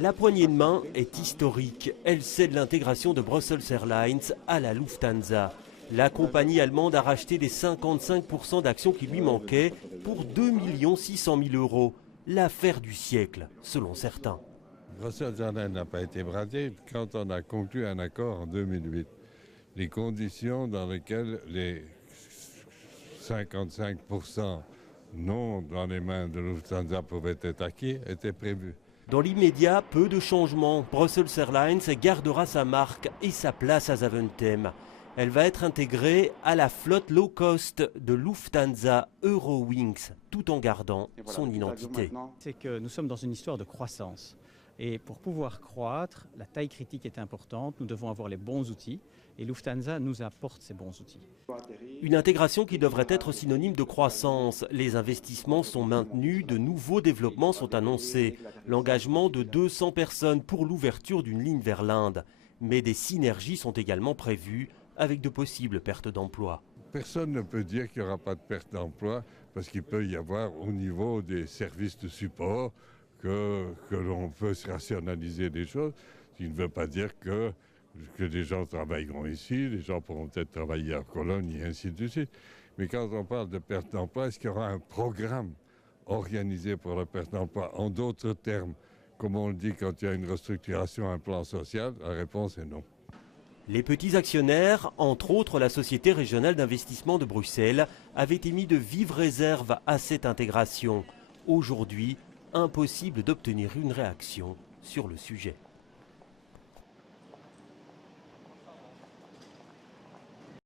La poignée de main est historique. Elle cède l'intégration de Brussels Airlines à la Lufthansa. La compagnie allemande a racheté les 55% d'actions qui lui manquaient pour 2 600 000 €. L'affaire du siècle, selon certains. Brussels Airlines n'a pas été bradé quand on a conclu un accord en 2008. Les conditions dans lesquelles les 55% non dans les mains de Lufthansa pouvaient être acquis étaient prévues. Dans l'immédiat, peu de changements. Brussels Airlines gardera sa marque et sa place à Zaventem. Elle va être intégrée à la flotte low cost de Lufthansa Eurowings, tout en gardant son identité. C'est que nous sommes dans une histoire de croissance. Et pour pouvoir croître, la taille critique est importante, nous devons avoir les bons outils et Lufthansa nous apporte ces bons outils. Une intégration qui devrait être synonyme de croissance. Les investissements sont maintenus, de nouveaux développements sont annoncés. L'engagement de 200 personnes pour l'ouverture d'une ligne vers l'Inde. Mais des synergies sont également prévues avec de possibles pertes d'emplois. Personne ne peut dire qu'il n'y aura pas de perte d'emploi parce qu'il peut y avoir au niveau des services de support que l'on peut se rationaliser des choses. Ce qui ne veut pas dire que des gens travailleront ici, les gens pourront peut-être travailler en Cologne et ainsi de suite. Mais quand on parle de perte d'emploi, est-ce qu'il y aura un programme organisé pour la perte d'emploi? En d'autres termes, comme on le dit quand il y a une restructuration, un plan social, la réponse est non. Les petits actionnaires, entre autres la Société régionale d'investissement de Bruxelles, avaient émis de vives réserves à cette intégration. Aujourd'hui, impossible d'obtenir une réaction sur le sujet.